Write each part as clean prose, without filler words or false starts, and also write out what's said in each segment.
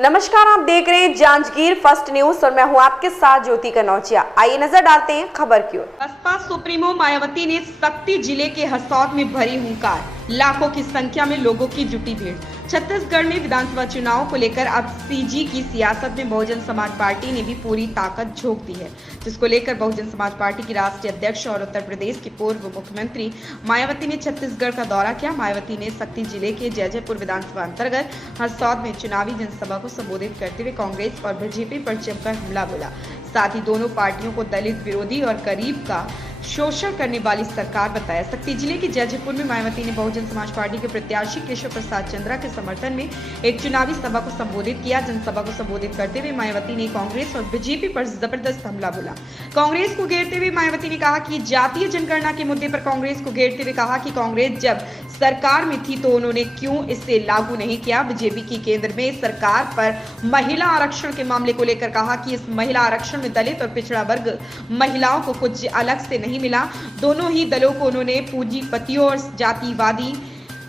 नमस्कार, आप देख रहे हैं जांजगीर फर्स्ट न्यूज और मैं हूं आपके साथ ज्योति कनौजिया। आइए नजर डालते हैं खबर की ओर। बसपा सुप्रीमो मायावती ने शक्ति जिले के हसौद में भरी हुंकार, लाखों की संख्या में लोगों की जुटी भीड़। छत्तीसगढ़ में विधानसभा चुनाव को लेकर अब सीजी की सियासत में बहुजन समाज पार्टी ने भी पूरी ताकत झोंक दी है, जिसको लेकर बहुजन समाज पार्टी की राष्ट्रीय अध्यक्ष और उत्तर प्रदेश की पूर्व मुख्यमंत्री मायावती ने छत्तीसगढ़ का दौरा किया। मायावती ने शक्ति जिले के जैजैपुर विधानसभा अंतर्गत हसौद में चुनावी जनसभा को संबोधित करते हुए कांग्रेस और बीजेपी पर जमकर हमला बोला। साथ ही दोनों पार्टियों को दलित विरोधी और गरीब का शोषण करने वाली सरकार बताया। शक्ति जिले के जैजैपुर में मायावती ने बहुजन समाज पार्टी के प्रत्याशी केशव प्रसाद चंद्रा के समर्थन में एक चुनावी सभा को संबोधित किया। जनसभा को संबोधित करते हुए मायावती ने कांग्रेस और बीजेपी पर जबरदस्त हमला बोला। कांग्रेस को घेरते हुए मायावती ने कहा कि जातीय जनगणना के मुद्दे पर कांग्रेस को घेरते हुए कहा कि कांग्रेस जब सरकार में थी तो उन्होंने क्यों इसे लागू नहीं किया। बीजेपी की केंद्र में सरकार पर महिला आरक्षण के मामले को लेकर कहा कि इस महिला आरक्षण में दलित और पिछड़ा वर्ग महिलाओं को कुछ अलग से नहीं मिला। दोनों ही दलों को उन्होंने पूंजीपतियों और जातिवादी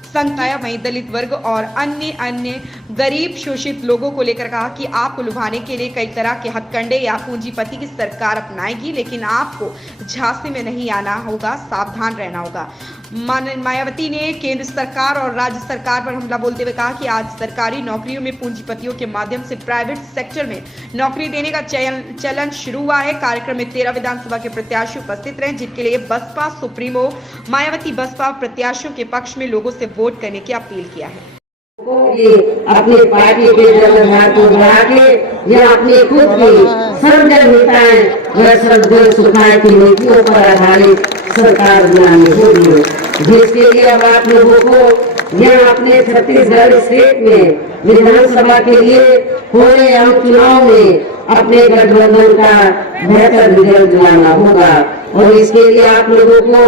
संकाय वहीं दलित वर्ग और अन्य गरीब शोषित लोगों को लेकर कहा कि आपको लुभाने के लिए कई तरह के हथकंडे या पूंजीपति की सरकार अपनाएगी, लेकिन आपको झांसे में नहीं आना होगा, सावधान रहना होगा। मायावती ने केंद्र सरकार और राज्य सरकार पर हमला बोलते हुए कहा कि आज सरकारी नौकरियों में पूंजीपतियों के माध्यम से प्राइवेट सेक्टर में नौकरी देने का चलन शुरू हुआ है। कार्यक्रम में 13 विधानसभा के प्रत्याशी उपस्थित रहे, जिनके लिए बसपा सुप्रीमो मायावती बसपा प्रत्याशियों के पक्ष में लोगों से वोट करने की अपील किया है। अपनी पार्टी के जनाधार को बढ़ा के या अपनी खुद की सर्वजनहिताएं व सर्वजन सुखाय की नीतियों पर आधारित सरकार बनानी होगी, जिसके लिए अब आप लोगों को यहाँ अपने छत्तीसगढ़ स्टेट में विधानसभा के लिए होने वाले चुनाव में अपने गठबंधन का बेहतर रिजल्ट दिलाना होगा। और इसके लिए आप लोगों को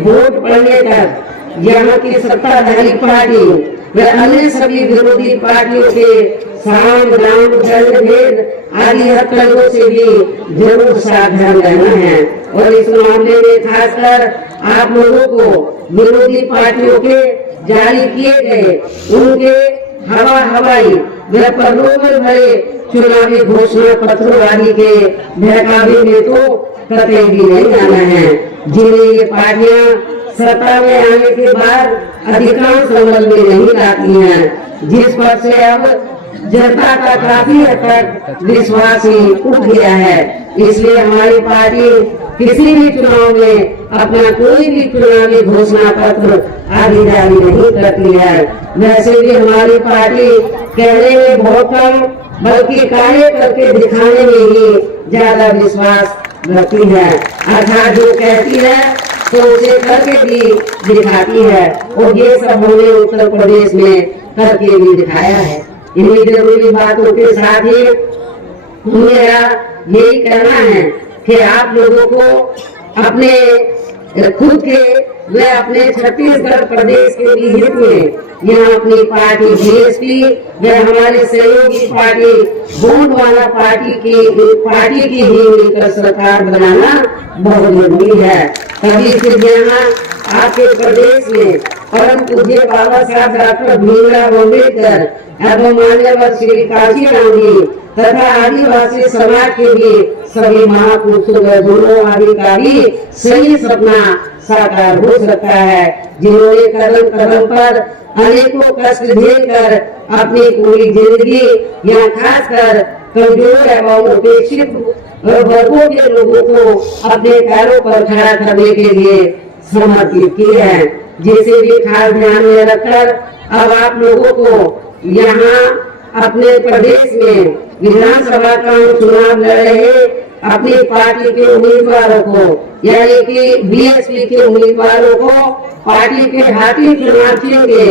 वोट पड़ने तक यहाँ की सत्ताधारी पार्टी व अन्य सभी विरोधी पार्टियों के साम दाम दंड भेद आदि हथकंडों से भी जरूर सावधान रहना है। और इस मामले में खासकर आप लोगों को विरोधी पार्टियों के जारी किए गए उनके हवाई व प्रलोभन भरे चुनावी घोषणा पत्रों आदि के बहकावे में तो कतई भी नहीं आना है, जिन्हें ये पार्टियां सत्ता में आने के बाद अधिकांश अमल में नहीं लाती हैं, जिस पर से अब जनता का काफी हद तक विश्वास ही उठ गया है। इसलिए हमारी पार्टी किसी भी चुनाव में अपना कोई भी चुनावी घोषणा पत्र आदि जारी नहीं करती है। वैसे भी हमारी पार्टी कहने में बहुत कम बल्कि कार्य करके दिखाने में ही ज्यादा विश्वास रखती है। अर्थात जो कहती है तो उसे करके भी दिखाती है, और ये सब हमने उत्तर प्रदेश में करके भी दिखाया है। इन्हीं जरूरी बातों के साथ ही मेरा यही कहना है कि आप लोगों को अपने खुद के व अपने छत्तीसगढ़ प्रदेश के भी हित में यहाँ अपनी पार्टी बीएसपी व हमारे सहयोगी पार्टी गोंडवाना पार्टी की ही मिलकर सरकार बनाना बहुत जरूरी है। तभी सिर्फ यहाँ आपके प्रदेश में परम पूज्य बाबा साहब डॉक्टर भीमराव अम्बेडकर एवं मान्यवर श्री काशीराम जी तथा आदिवासी समाज के भी सभी महापुरुषों व गुरुओं आदि का भी सही सपना साकार हो सकता है, जिन्होंने कदम कदम पर अनेकों कष्ट झेलकर अपनी पूरी जिंदगी यहाँ खासकर कमजोर एवं उपेक्षित वर्गों के लोगों को अपने पैरों पर खड़ा करने के लिए समर्पित किए हैं। जिसे भी खास ध्यान में रखकर अब आप लोगों को यहाँ अपने प्रदेश में विधानसभा का चुनाव लड़ रहे अपनी पार्टी के उम्मीदवारों को यानी कि बीएसपी के उम्मीदवारों को पार्टी के हाथी चुनावियों के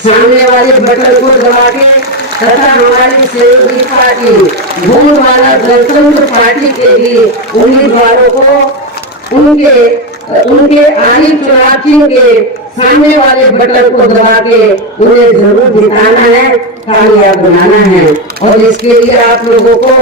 सामने वाले बटन को दबा के तथा हमारी सहयोगी पार्टी गोंडवाना जनतंत्र पार्टी के भी उम्मीदवारों को उनके आने चुनावियों के सामने वाले बटन को दबा के उन्हें जरूर जिताना है, कामयाब बनाना है। और इसके लिए आप लोगों को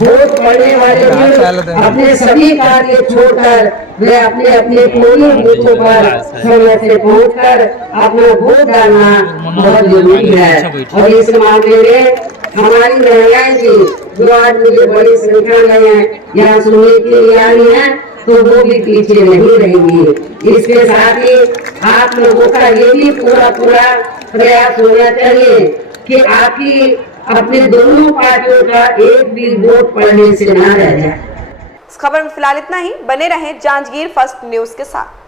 वोट पड़ने वाले दिन अपने सभी कार्य छोड़कर वे अपने अपने पोलिंग बूथों पर समय से पहुंचकर अपना वोट डालना बहुत जरूरी है। और इस मामले में हमारी महिलाएं भी जो आज मुझे बड़ी संख्या में यहाँ सुनने के लिए आई है, तो वो भी पीछे नहीं रहेंगी। इसके साथ ही आप लोगों का ये भी पूरा प्रयास होना चाहिए कि आपकी अपने दोनों पार्टियों का एक भी वोट पड़ने से ना रह जाए। इस खबर में फिलहाल इतना ही। बने रहें जांजगीर फर्स्ट न्यूज के साथ।